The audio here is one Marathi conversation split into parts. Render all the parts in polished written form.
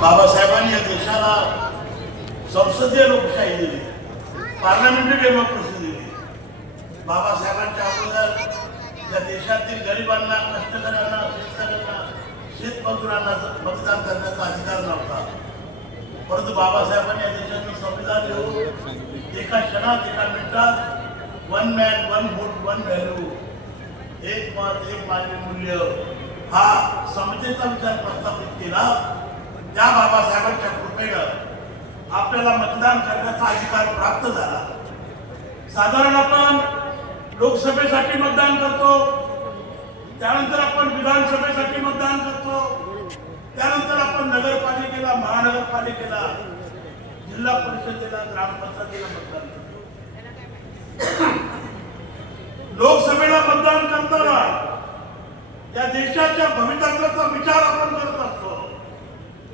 बाबासाहेबांनी या देशाला संसदीय लोकशाही दिली, पार्लमेंटरी डेमोक्रेसी दिली. बाबासाहेबांच्या अगोदर या देशातील गरिबांना, कष्टकऱ्यांना, शेतकऱ्यांना, शेतमजुरांना मतदान करण्याचा अधिकार नव्हता. परंतु बाबासाहेबांनी या देशाचं संविधान लिहून एका क्षणात, एका मिनिटात one man one vote one value, एक मत एक मानवी मूल्य हा समतेचा विचार प्रस्थापित केला. त्या बाबासाहेबांच्या कृपेनं आपल्याला मतदान करण्याचा अधिकार प्राप्त झाला. साधारण आपण लोकसभेसाठी मतदान करतो, त्यानंतर आपण विधानसभेसाठी मतदान करतो, त्यानंतर आपण नगरपालिकेला, महानगरपालिकेला, जिल्हा परिषदेला, ग्रामपंचायतीला मतदान करतो. लोकसभेला मतदान करताना या देशाच्या भवितव्याचा विचार आपण करत असतो.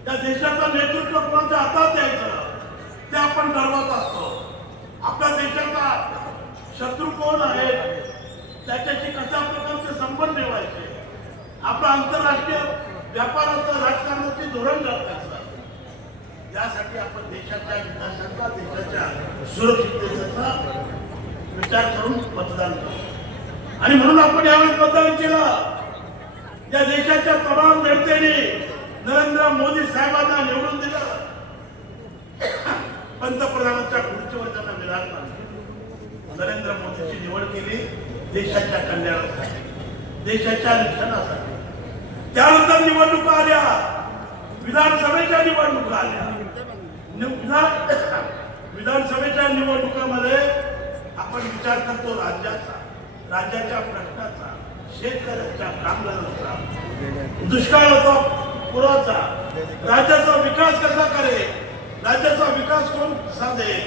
त्या देशाचं नेतृत्व कोणाच्या हातात द्यायचं ते आपण ठरवत असतो. आपल्या देशाचा शत्रू कोण आहे, त्याच्याशी कशा प्रकारचे संबंध ठेवायचे, आपलं आंतरराष्ट्रीय व्यापाराचं, राजकारणाचे धोरण ठरवायचं. यासाठी आपण देशाच्या विकासाचा, देशाच्या सुरक्षिततेचा विचार करून मतदान करतो. आणि म्हणून आपण यावेळी मतदान केलं. या देशाच्या तमाम जनतेने नरेंद्र मोदी साहेबांना निवडून दिलं. पंतप्रधानाच्या खुर्चीवर त्यांना विराजमान केलं. नरेंद्र मोदीची निवड केली देशाच्या कल्याणासाठी, देशाच्या रक्षणासाठी. त्यानंतर निवडणुका आल्या, विधानसभेच्या निवडणुका आल्या. विधानसभेच्या निवडणुकामध्ये आपण विचार करतो राज्याचा, राज्याच्या प्रश्नाचा, शेतकऱ्यांच्या, कामगारांचा, दुष्काळाचा, पुराचा, राज्याचा विकास कसा करेल, राज्याचा विकास कोण साधेल,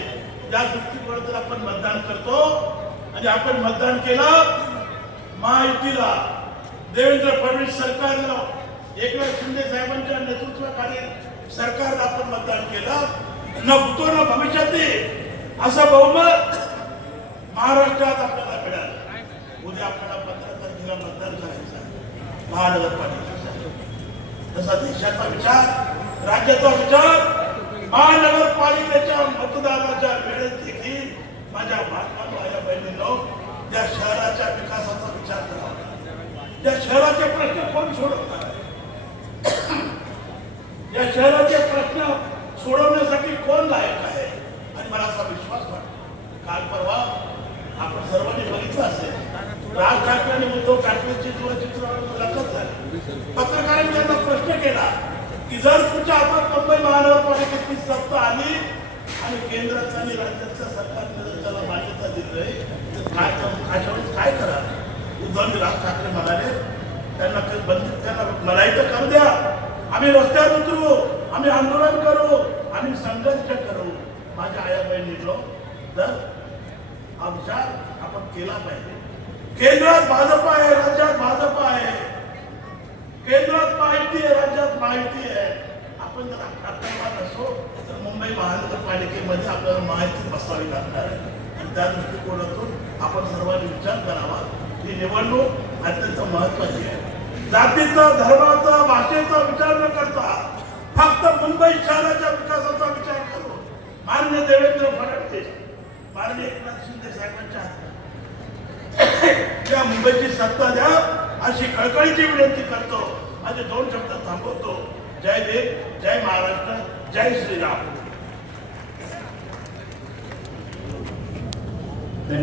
या दृष्टिकोनातून आपण मतदान करतो. आणि आपण मतदान केलं महायुतीला, देवेंद्र फडणवीस सरकारला, एकनाथ शिंदे साहेबांच्या नेतृत्वाखाली सरकारला आपण मतदान केलं. न भूतो न भविष्याती असं बहुमत महाराष्ट्रात आपल्याला मिळालं. उद्या आपल्याला 15 तारखेला मतदान करायचं आहे महानगरपालिकेसाठी. तसा देशाचा विचार, राज्याचा विचार, महानगरपालिकेच्या मतदानाच्या वेळेत देखील माझ्या महात्मा बहिणींनो त्या शहराच्या विकासाचा विचार करावा. त्या शहराचे प्रश्न कोण सोडवणार आहे, या शहराचे प्रश्न सोडवण्यासाठी कोण लायक आहे. आणि मला असा विश्वास वाटतो, काल परवा आपण सर्वांनी बघितलं असेल, राज ठाकरे आणि उद्धव ठाकरेंची दूरचित्रवाणी मुलाखत झाली. पत्रकारांनी त्यांना प्रश्न केला की जर तुमच्या हातात मुंबई महानगरपालिकेची सत्ता आली आणि केंद्रात आणि राज्याच्या सरकारने जर त्याला मान्यता दिली तर काय करा. उद्धवनी राज ठाकरे म्हणाले त्यांना लढाई तर करू द्या, आम्ही रस्त्यावर उतरू, आम्ही आंदोलन करू, आम्ही संघर्ष करू. माझ्या आया बहिणींनो, तर हा विचार आपण केला पाहिजे. केंद्रात भाजप आहे, राज्यात भाजप आहे, केंद्रात माहिती आहे, राज्यात माहिती आहे. आपण जर आक्रमक असो तर मुंबई महानगरपालिकेमध्ये आपल्याला माहिती बसावी लागणार आहे. आणि त्या दृष्टिकोनातून आपण सर्वांनी विचार करावा. ही निवडणूक अत्यंत महत्वाची आहे. जातीचा, धर्माचा, भाषेचा विचार न करता फक्त मुंबई शहराच्या विकासाचा विचार करू. माननीय देवेंद्र फडणवीस, माननीय एकनाथ शिंदे साहेबांच्या या मुंबईची सत्ता द्या अशी कळकळीची विनंती करतो. माझे 2 शब्द थांबवतो. जय देव, जय महाराष्ट्र, जय श्रीराम.